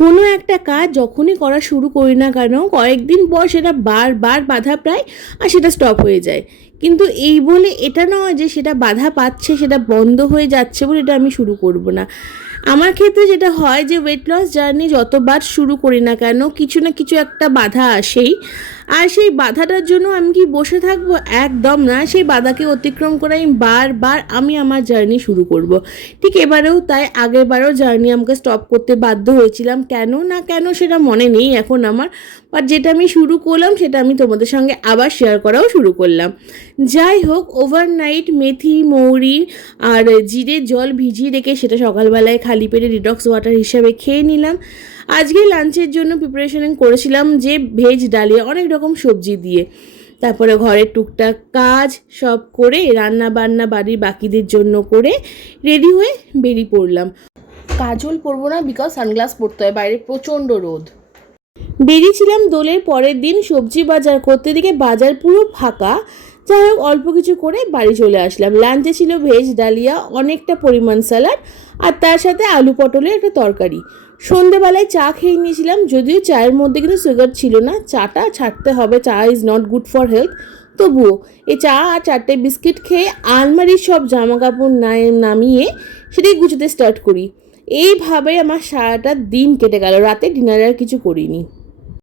কোনো একটা কাজ যখনই করা শুরু করি না কেন কয়েকদিন পর সেটা বারবার বাধা প্রায় আর সেটা স্টপ হয়ে যায়। কিন্তু এই বলে এটা নয় যে সেটা বাধা পাচ্ছে, সেটা বন্ধ হয়ে যাচ্ছে বলে এটা আমি শুরু করব না। আমার ক্ষেত্রে যেটা হয় যে ওয়েট লস জার্নি যতবার শুরু করি না কেন কিছু না কিছু একটা বাধা আসেই। আর সেই বাধাটার জন্য আমি কি বসে থাকবো? একদম না। সেই বাধাকে অতিক্রম করে আমি আমার জার্নি শুরু করব। ঠিক এবারেও তাই, আগেরবারও জার্নি আমাকে স্টপ করতে বাধ্য হয়েছিলাম, কেন না কেন সেটা মনে নেই এখন আমার। বাট যেটা আমি শুরু করলাম সেটা আমি তোমাদের সঙ্গে আবার শেয়ার করাও শুরু করলাম। যাই হোক, ওভারনাইট মেথি, মৌরি আর জিরের জল ভিজিয়ে রেখে সেটা সকালবেলায় খালি পেটে ডিটক্স ওয়াটার হিসাবে খেয়ে নিলাম। আজকে লাঞ্চের জন্য প্রিপারেশন করেছিলাম যে ভেজ ডালিয়া, অনেক রকম সবজি দিয়ে। তারপরে ঘরের টুকটাক কাজ সব করে রান্না বান্না বাড়ির বাকিদের জন্য করে রেডি হয়ে বেরিয়ে পড়লাম। কাজল পরবো না, বিকজ সানগ্লাস পরতে হয়, বাইরে প্রচণ্ড রোদ। বেরিয়েছিলাম দোলের পরের দিন সবজি বাজার করতে, দিকে বাজার পুরো ফাঁকা। যাই হোক, অল্প কিছু করে বাড়ি চলে আসলাম। লাঞ্চে ছিল ভেজ ডালিয়া, অনেকটা পরিমাণ স্যালাড আর তার সাথে আলু পটলের একটা তরকারি। সন্ধেবেলায় চা খেয়ে নিয়েছিলাম, যদিও চায়ের মধ্যে কিন্তু সুগার ছিল না। চাটা ছাড়তে হবে, চা is not good for health. তবুও এই চা আর 4টে বিস্কিট খেয়ে আলমারির সব জামা কাপড় নামিয়ে সেটাই গুছোতে স্টার্ট করি। এইভাবে আমার সারাটা দিন কেটে গেল, রাতে ডিনার আর কিছু করিনি।